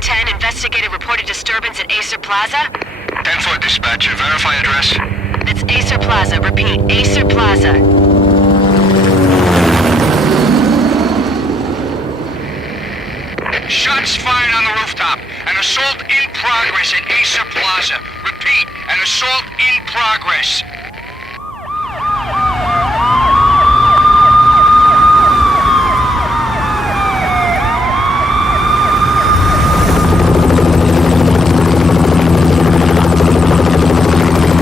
910, investigated reported disturbance at Acer Plaza. 10-4 dispatcher, verify address. It's Acer Plaza, repeat, Acer Plaza. Shots fired on the rooftop. An assault in progress at Acer Plaza. Repeat, an assault in progress.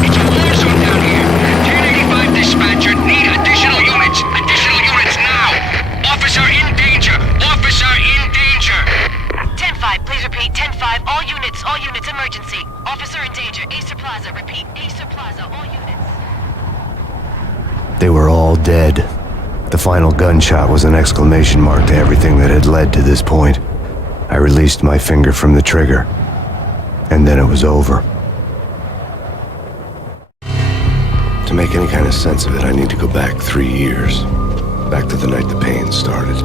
It's a war zone down here. 1085 dispatcher, need additional units. Additional units now. Officer in danger. Officer in danger. 10-5, please repeat, 10-5, all units, emergency. Officer in danger, Acer Plaza, repeat, Acer Plaza, all units. They were all dead. The final gunshot was an exclamation mark to everything that had led to this point. I released my finger from the trigger, and then it was over. To make any kind of sense of it, I need to go back 3 years. Back to the night the pain started.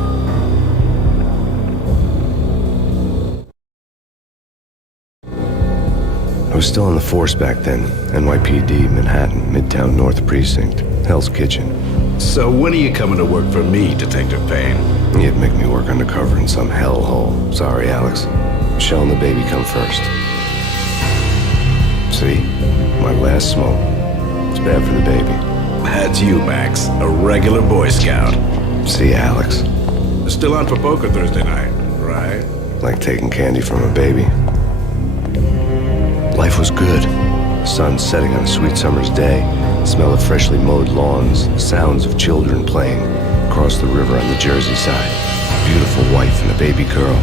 I was still in the force back then. NYPD, Manhattan, Midtown North Precinct, Hell's Kitchen. So when are you coming to work for me, Detective Payne? You'd make me work undercover in some hellhole. Sorry, Alex. Michelle and the baby come first. See? My last smoke. It's bad for the baby. That's you, Max. A regular Boy Scout. See, Alex. Still on for poker Thursday night, right? Like taking candy from a baby. Life was good. The sun setting on a sweet summer's day, the smell of freshly mowed lawns, the sounds of children playing across the river on the Jersey side. A beautiful wife and a baby girl.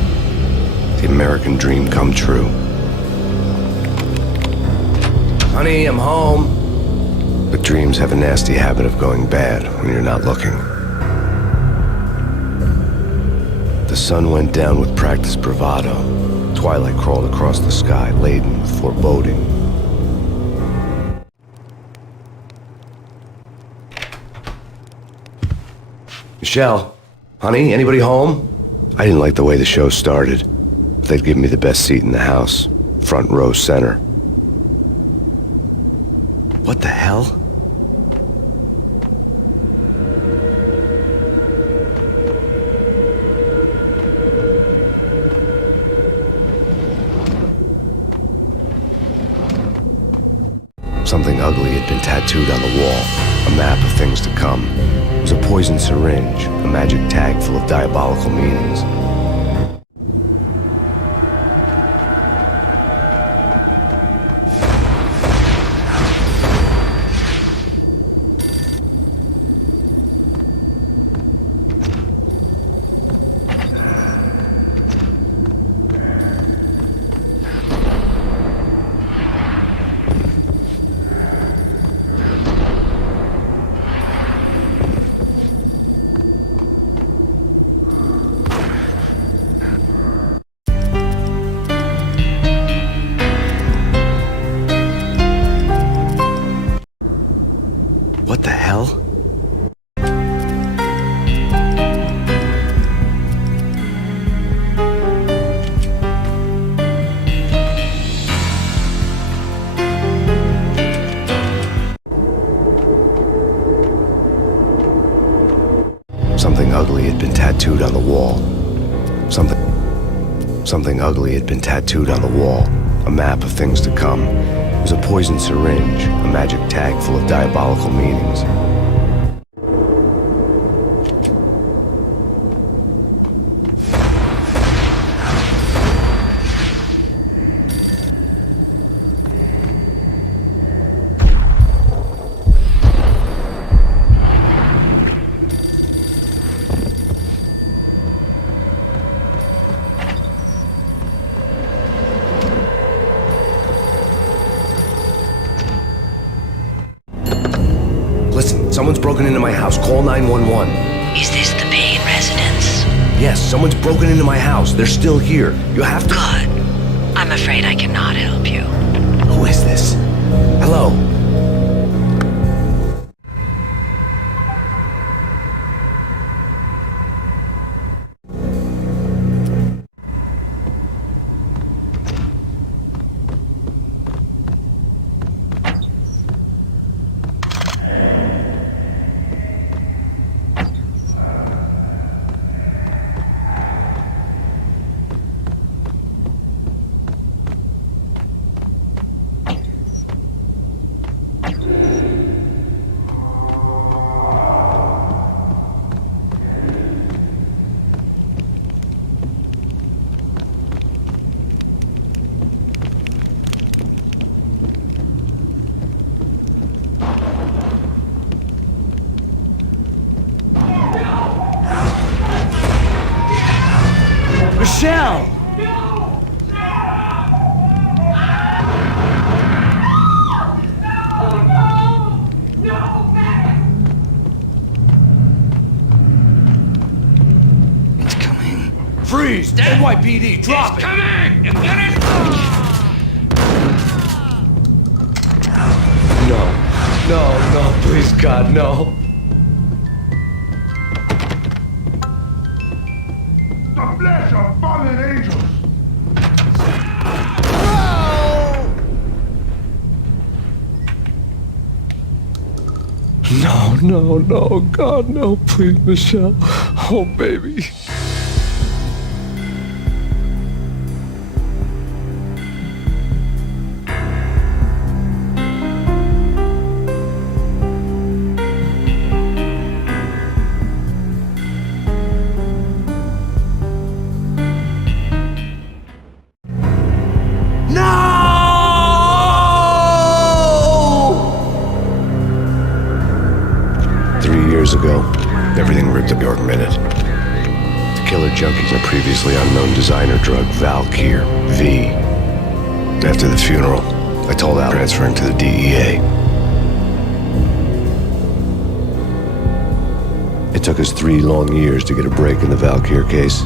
The American dream come true. Honey, I'm home. But dreams have a nasty habit of going bad when you're not looking. The sun went down with practiced bravado. Twilight crawled across the sky, laden with foreboding. Michelle, honey, anybody home? I didn't like the way the show started. They'd give me the best seat in the house, front row center. What the hell? Something ugly had been tattooed on the wall, a map of things to come. It was a poison syringe, a magic tag full of diabolical meanings. What the hell? Something ugly had been tattooed on the wall. Something ugly had been tattooed on the wall, a map of things to come. It was a poison syringe, a magic tag full of diabolical meanings. Listen, someone's broken into my house. Call 911. Is this the Payne residence? Yes, someone's broken into my house. They're still here. You have to... Good. I'm afraid I cannot help you. Who is this? Hello? Michelle! It's coming. Freeze! NYPD, drop it! Coming! You get it? No, please God, no. The flesh of fallen angels. No, God, no, please, Michelle. Oh, baby. Years ago, everything ripped up York Minute. The killer junkies, a previously unknown designer drug, Valkyr, V. After the funeral, I told Al transferring to the DEA. It took us 3 long years to get a break in the Valkyr case.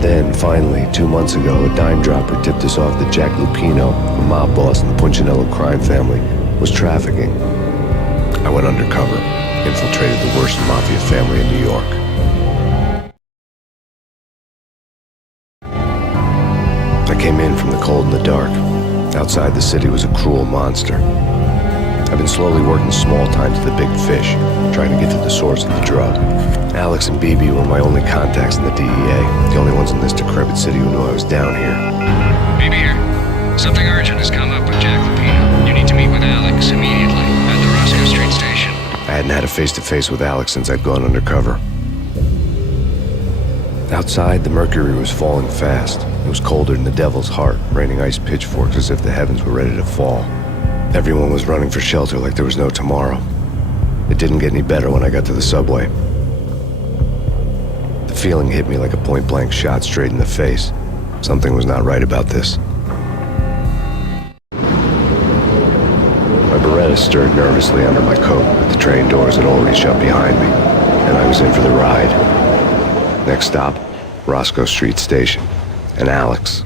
Then, finally, 2 months ago, a dime dropper tipped us off that Jack Lupino, a mob boss in the Punchinello crime family, was trafficking. I went undercover. Infiltrated the worst mafia family in New York. I came in from the cold and the dark. Outside the city was a cruel monster. I've been slowly working small time to the big fish, trying to get to the source of the drug. Alex and BB were my only contacts in the DEA, the only ones in this decrepit city who knew I was down here. BB here. Something urgent has come up with Jack Lupino. You need to meet with Alex immediately at the Roscoe Street station. I hadn't had a face-to-face with Alex since I'd gone undercover. Outside, the mercury was falling fast. It was colder than the devil's heart, raining ice pitchforks as if the heavens were ready to fall. Everyone was running for shelter like there was no tomorrow. It didn't get any better when I got to the subway. The feeling hit me like a point-blank shot straight in the face. Something was not right about this. My Beretta stirred nervously under my coat, but the train doors had already shut behind me, and I was in for the ride. Next stop, Roscoe Street Station, and Alex.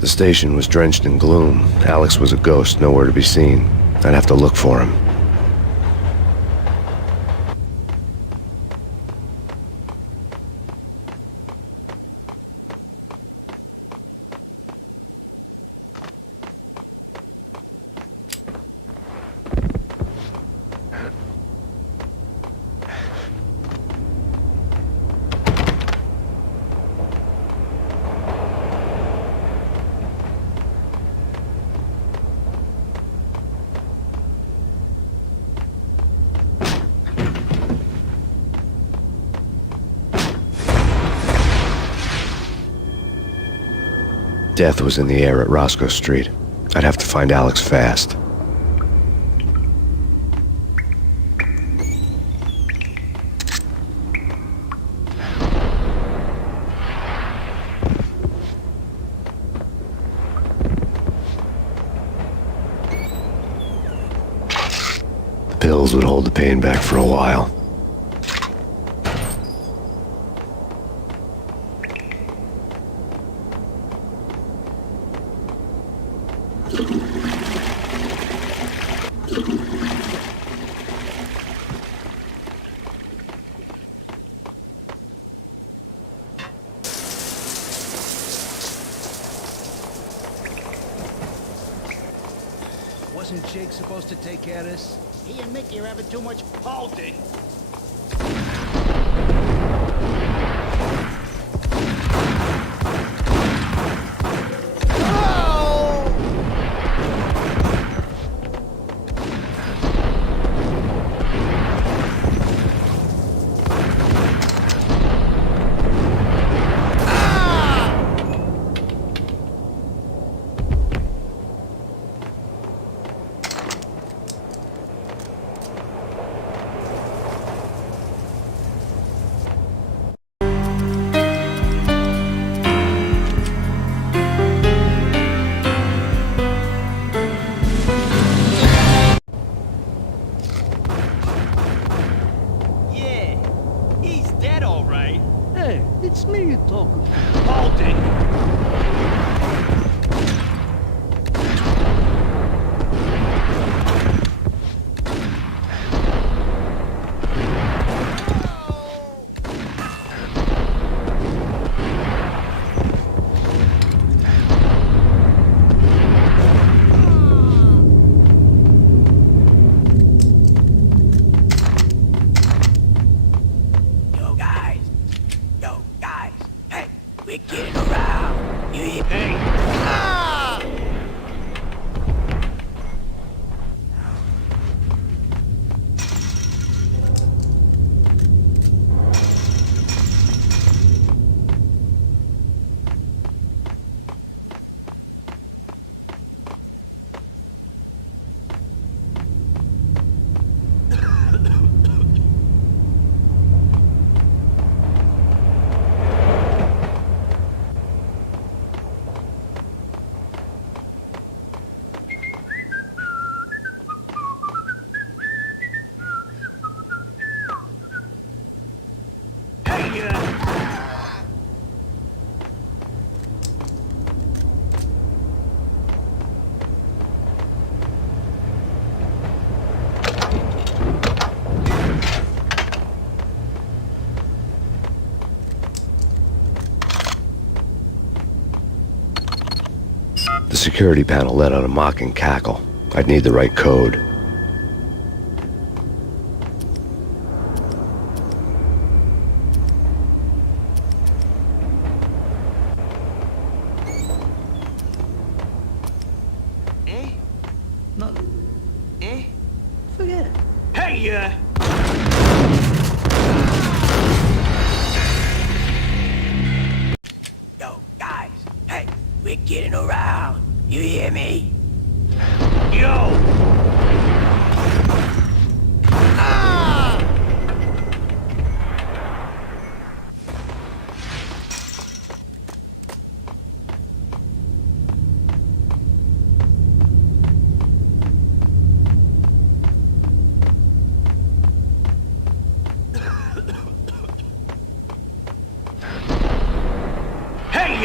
The station was drenched in gloom. Alex was a ghost, nowhere to be seen. I'd have to look for him. Death was in the air at Roscoe Street. I'd have to find Alex fast. The pills would hold the pain back for a while. Wasn't Jake supposed to take care of this? He and Mickey are having too much holding. The security panel let out a mocking cackle. I'd need the right code. Eh? Not... Eh? Forget it. Hey, Yo, guys. Hey, we're getting around. You hear me? Yo! Ah! Hey,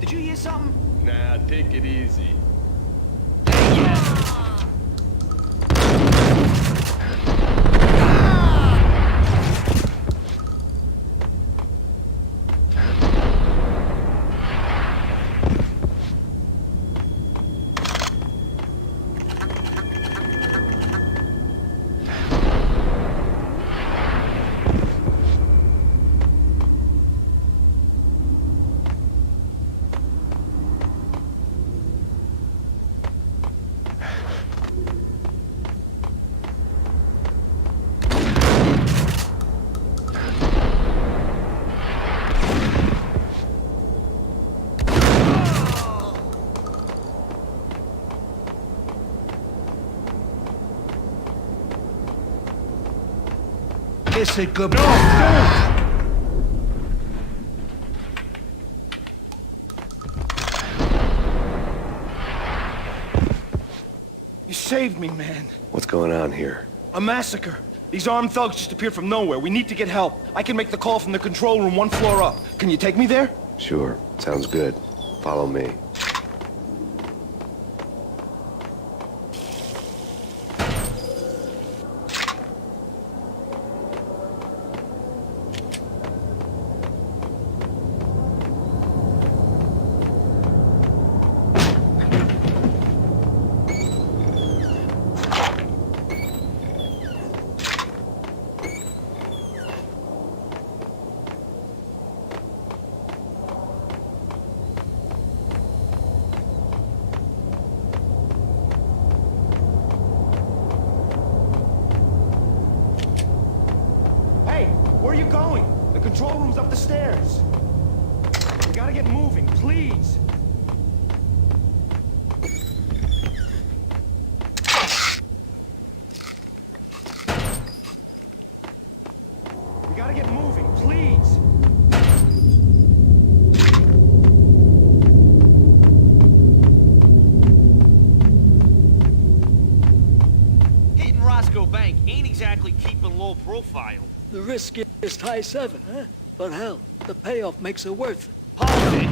Did you hear something? Nah, take it easy. It's a good... No! You saved me, man. What's going on here? A massacre. These armed thugs just appeared from nowhere. We need to get help. I can make the call from the control room 1 floor up. Can you take me there? Sure, sounds good. Follow me. Hey, where are you going? The control room's up the stairs. We gotta get moving, please. We gotta get moving, please. Hitting Roscoe Bank ain't exactly keeping low profile. The risk is high 7, huh? But hell, the payoff makes it worth it. Hold it!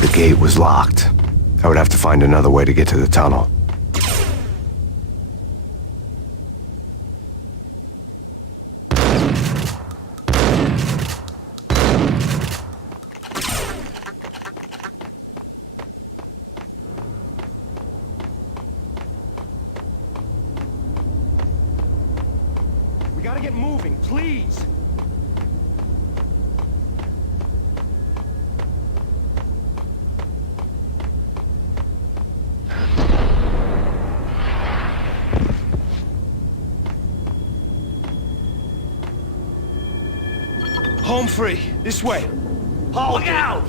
The gate was locked. I would have to find another way to get to the tunnel. We gotta get moving, please. Home free. This way. Look out!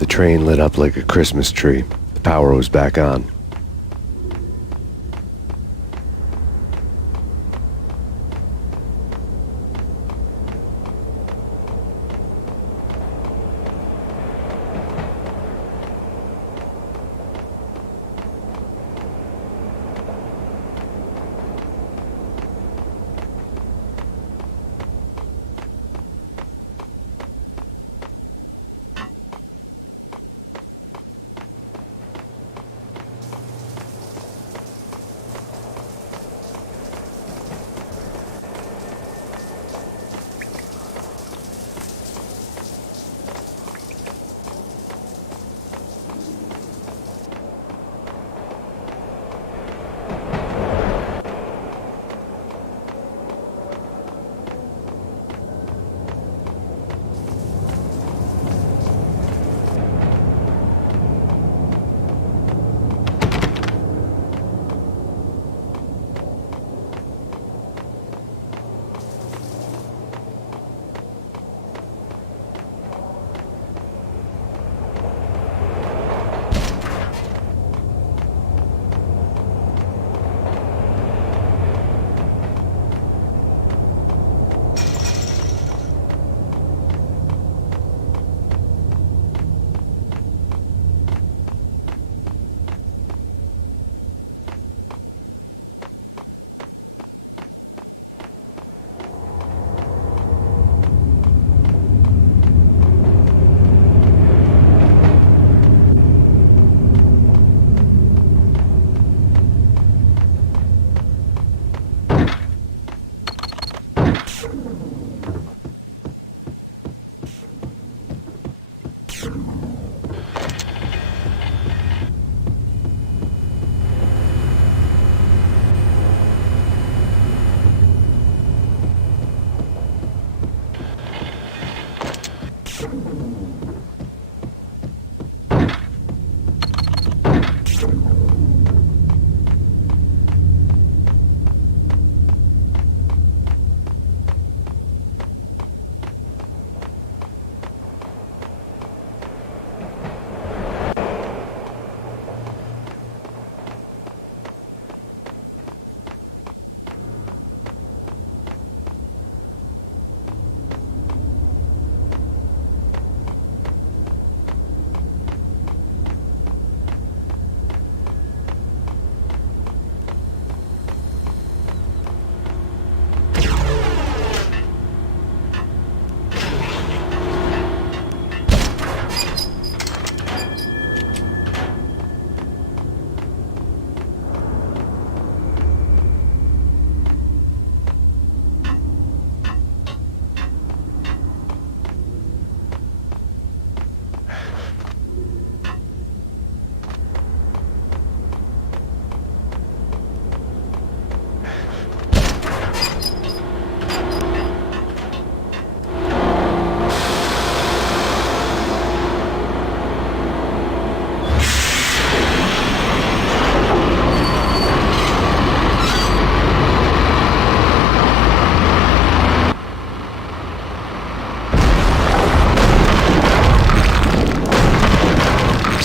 The train lit up like a Christmas tree. The power was back on.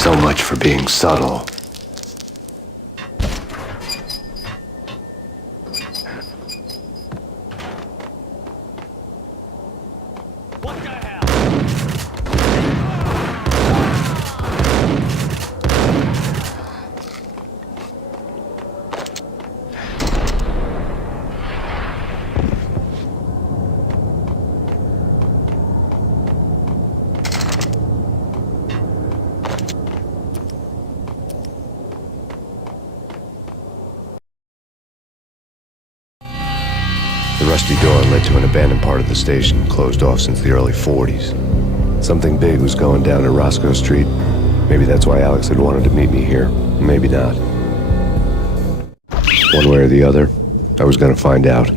So much for being subtle. What the hell? The rusty door led to an abandoned part of the station, closed off since the early 40s. Something big was going down at Roscoe Street. Maybe that's why Alex had wanted to meet me here. Maybe not. One way or the other, I was gonna find out.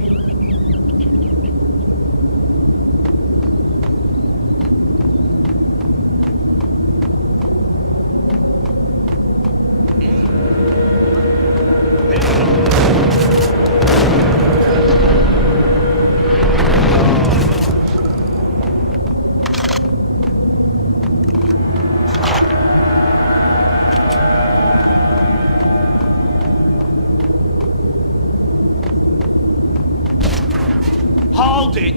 Hold it!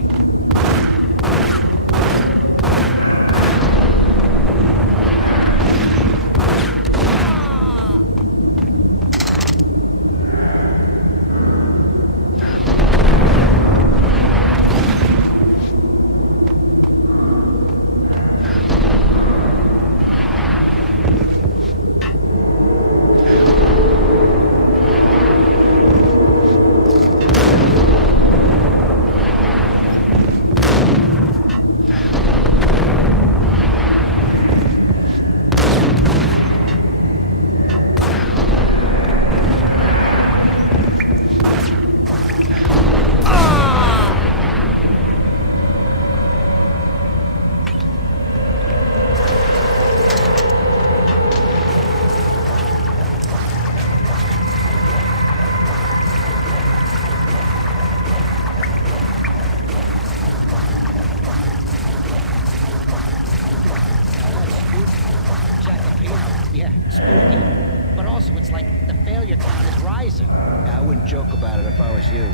Yeah, spooky. But also, it's like the failure count is rising. I wouldn't joke about it if I was you.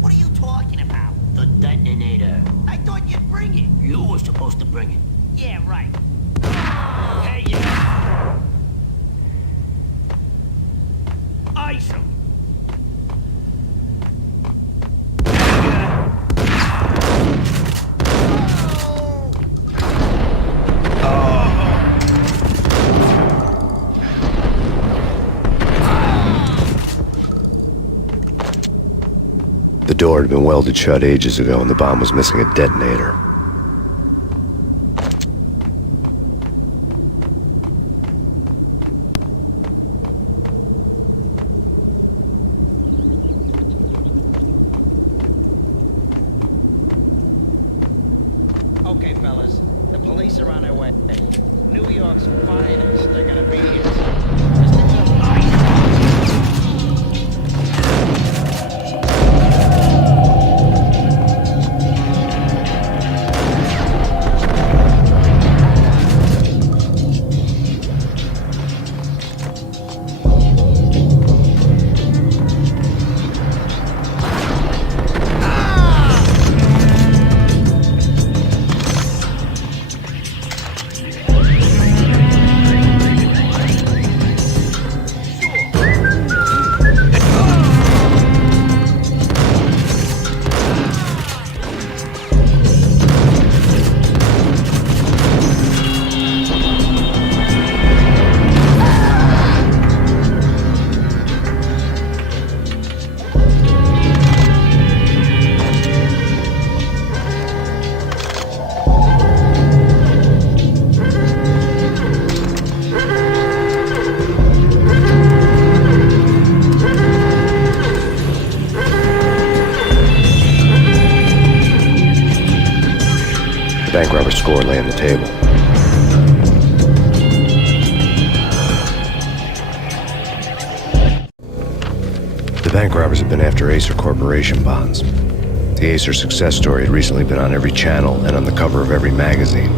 What are you talking about? The detonator. I thought you'd bring it. You were supposed to bring it. Yeah, right. Hey, yeah. Ice him. The door had been welded shut ages ago and the bomb was missing a detonator. Okay, fellas. The police are on their way. New York's finest. They're gonna be here. Just enjoy. bank robber's score lay on the table. The bank robbers had been after Acer Corporation bonds. The Acer success story had recently been on every channel and on the cover of every magazine.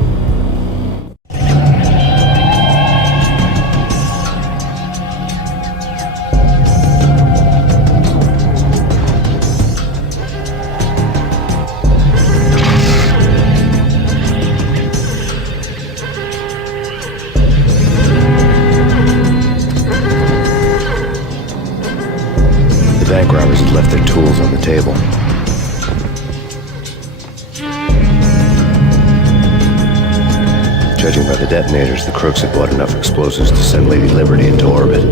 The bank robbers had left their tools on the table. Judging by the detonators, the crooks had bought enough explosives to send Lady Liberty into orbit.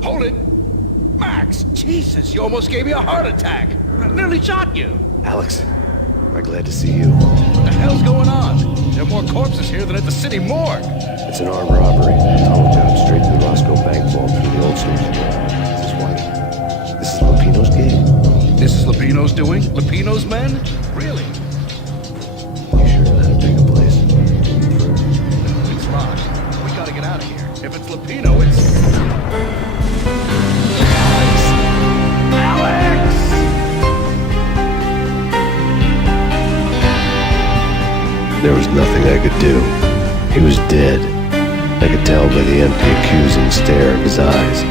Hold it! Max! Jesus, you almost gave me a heart attack! I nearly shot you! Alex, I'm glad to see you. What the hell's going on? There are more corpses here than at the city morgue! It's an armed robbery. Tunnel job straight through the Roscoe Bank vault through the old station. This is White. This is Lupino's gate? This is Lupino's doing? Lupino's men? Really? You sure that'd take a place? It's locked. We gotta get out of here. If it's Lupino, it's... There was nothing I could do. He was dead. I could tell by the empty, accusing stare of his eyes.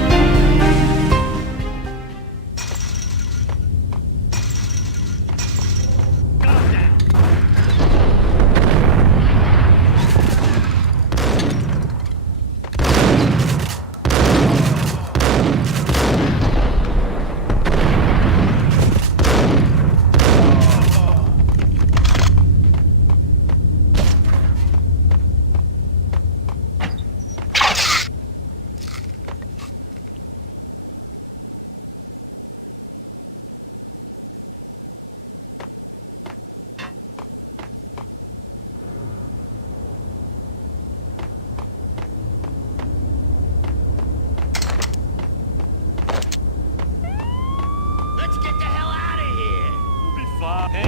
Let's get the hell out of here! We'll be fine.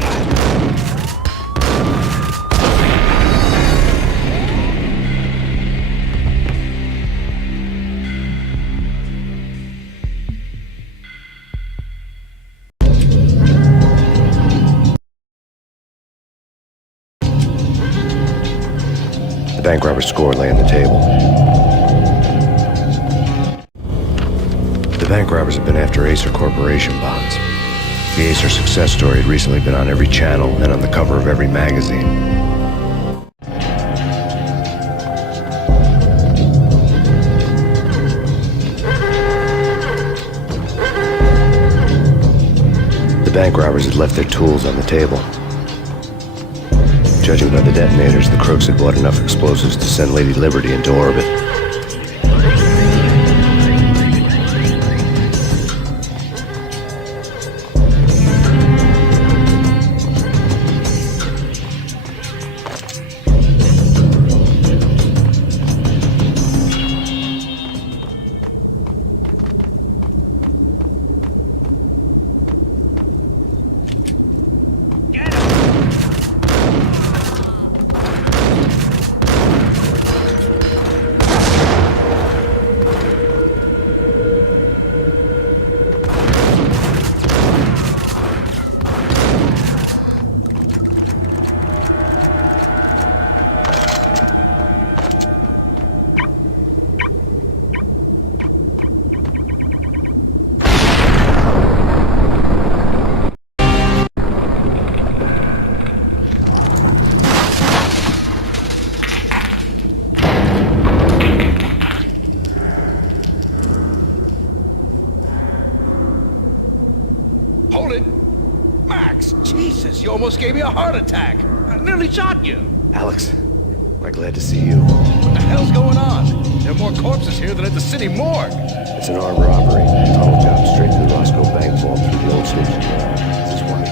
The bank robber's score lay on the table. The bank robbers had been after Acer Corporation bonds. The Acer success story had recently been on every channel and on the cover of every magazine. The bank robbers had left their tools on the table. Judging by the detonators, the crooks had bought enough explosives to send Lady Liberty into orbit. almost gave me a heart attack. I nearly shot you. Alex, I'm glad to see you. What the hell's going on? There are more corpses here than at the city morgue. It's an armed robbery. Tunnel job straight to the Roscoe Bank vault through the old station. This one.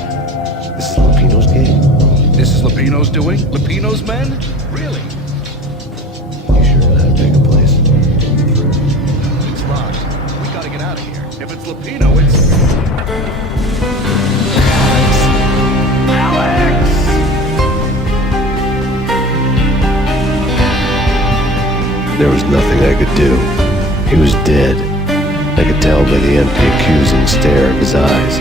This is Lupino's gate? This is Lupino's doing? Lupino's men? Really? You sure that'll take a place? It's locked. We gotta get out of here. If it's Lupino, it's... Alex! There was nothing I could do. He was dead. I could tell by the empty, accusing stare of his eyes.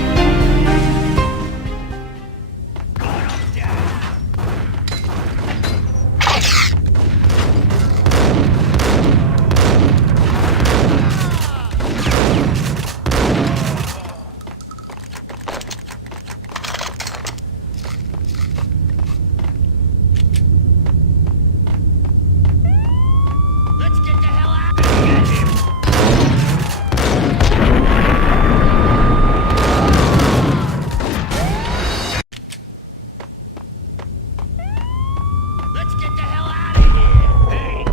Let's get the hell out of here! Let's get the hell out of here! Hey!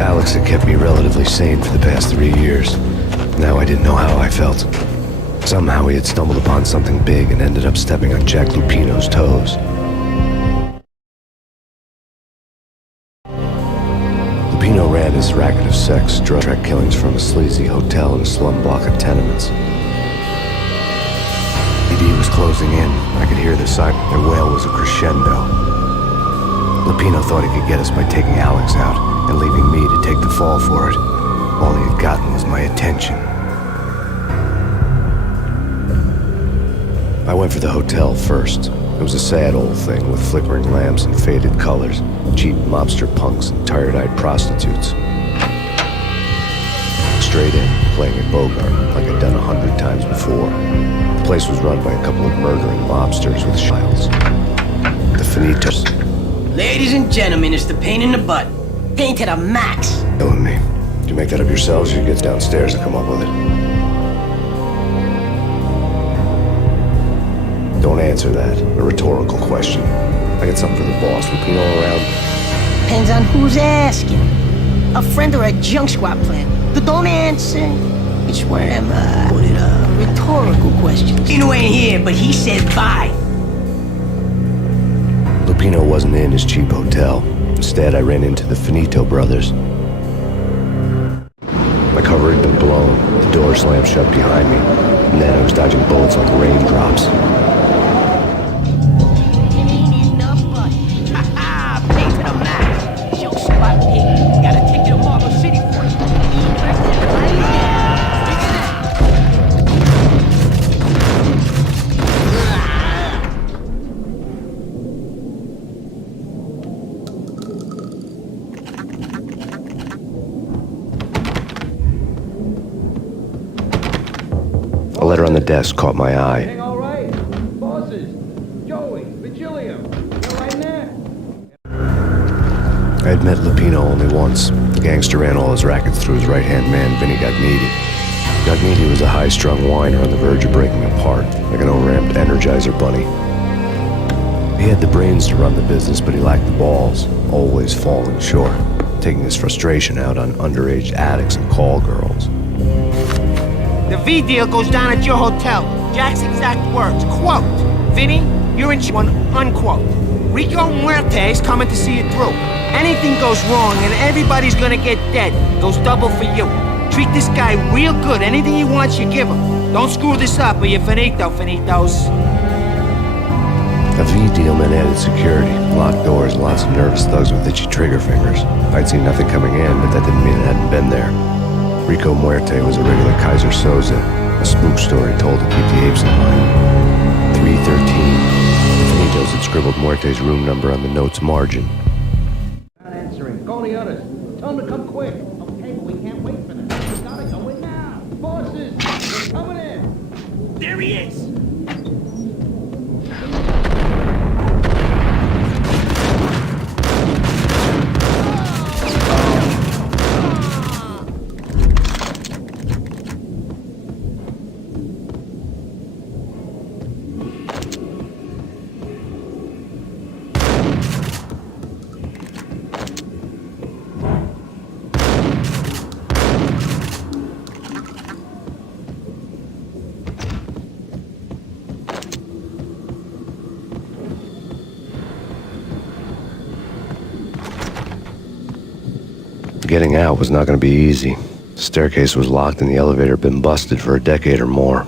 Alex had kept me relatively sane for the past 3 years. Now I didn't know how I felt. Somehow he had stumbled upon something big and ended up stepping on Jack Lupino's toes. Lupino ran his racket of sex, drug killings from a sleazy hotel in a slum block of tenements. ED was closing in. I could hear the siren. Their wail was a crescendo. Lupino thought he could get us by taking Alex out and leaving me to take the fall for it. All he had gotten was my attention. I went for the hotel first. It was a sad old thing with flickering lamps and faded colors, cheap mobster punks and tired-eyed prostitutes. Straight in, playing at Bogart, like I'd done 100 times before. The place was run by a couple of murdering mobsters with shields. The Finitos. Ladies and gentlemen, it's the pain in the butt. Pain to the max. Killing me. Did you make that up yourselves, or you get downstairs and come up with it? Don't answer that. A rhetorical question. I got something for the boss. Lupino around? Depends on who's asking. A friend or a junk squad plan. But don't answer. It's one of them, rhetorical questions. He ain't here, but he said bye. Lupino wasn't in his cheap hotel. Instead, I ran into the Finito brothers. My cover had been blown, the door slammed shut behind me, and then I was dodging bullets like raindrops. Pain in the butt. Ha ha! Pain to the max. Junk squad pig. Got a ticket to Marble City for you. A letter on the desk caught my eye. All right? Bosses, Joey, Vigilio. I had met Lupino only once. The gangster ran all his rackets through his right-hand man, Vinny Gagniti. Gagniti was a high-strung whiner on the verge of breaking apart, like an overamped Energizer bunny. He had the brains to run the business, but he lacked the balls, always falling short, taking his frustration out on underage addicts and call girls. The V deal goes down at your hotel. Jack's exact words, quote, Vinny, you're in one, unquote. Rico Muerte's coming to see it through. Anything goes wrong and everybody's gonna get dead. Goes double for you. Treat this guy real good. Anything he wants, you give him. Don't screw this up or you're finito, finitos. A V deal meant added security, locked doors, and lots of nervous thugs with itchy trigger fingers. I'd seen nothing coming in, but that didn't mean it hadn't been there. Rico Muerte was a regular Kaiser Soze, a spook story told to keep the apes in line. 313. Finitos had scribbled Muerte's room number on the note's margin. Not answering. Call the others. Tell them to come quick. Okay, but we can't wait for them. We gotta go in now. Bosses, they're coming in. There he is. Getting out was not going to be easy. The staircase was locked and the elevator had been busted for a decade or more.